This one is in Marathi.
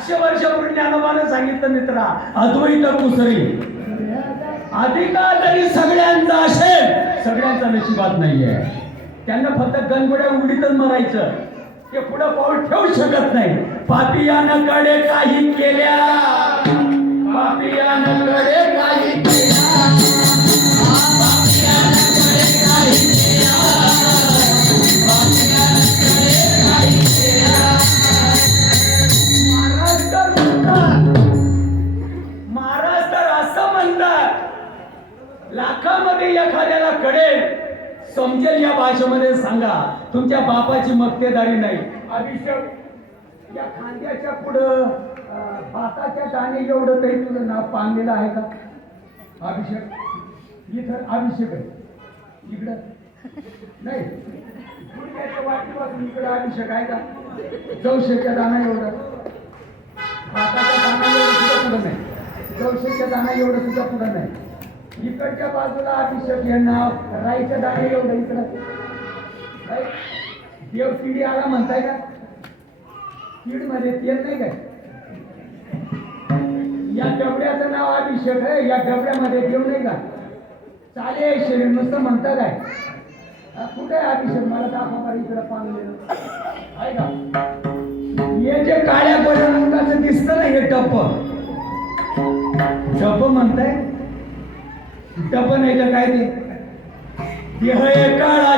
500 वर्षापूर्वी ज्ञानोबाने सांगितलं मित्रा, अद्वैत कुसरी अधिकाधिक सगळ्यांचा असेल, सगळ्यांचा नशिबात नाहीये. त्यांना फक्त गणगोड्या उडीतच मरायचं, ते पुढं पाऊल ठेवू शकत नाही. पापियानं कडे काही केल्या, पापियानं कडे काही केल्या, पापियानं कडे काही केल्या, पापियानं कडे काही केल्या. महाराज तर असं म्हणतात, लाखामध्ये एखाद्याला कळेल, समजेल या भाषेमध्ये सांगा, तुमच्या बापाची मक्तेदारी नाही. अभिषेक या खांद्याच्या पुढं भाताच्या दाणे एवढं तरी तुझं नाव पांगलेलं आहे का? अभिषेक इथं अभिषेक आहे, इकडं नाही. गुडघ्याच्या वाटीपासून इकडं अभिषेक आहे का? जवशेच्या दाणा एवढं, भाताच्या दाणा एवढं सुद्धा पुढं नाही, जवशेच्या दाणा एवढं सुद्धा पुढं नाही. इकडच्या बाजूला अभिषेक हे नाव, राईच्या दाणे एवढं इकडं. देव किडी आला म्हणताय का? कीड मध्ये तेल नाही काय? या डबड्याचं नाव अभिषेक आहे, या डबड्यामध्ये देव नाही का? चालेल शरीर नुसतं म्हणता काय? कुठे आहे अभिषेक? मला दाखवा इकडं पांगलेलं आहे का? हे जे काळ्या बरंगाचं दिसतं ना, हे टप टप म्हणताय. टप नाही तर काय ते? देह काळा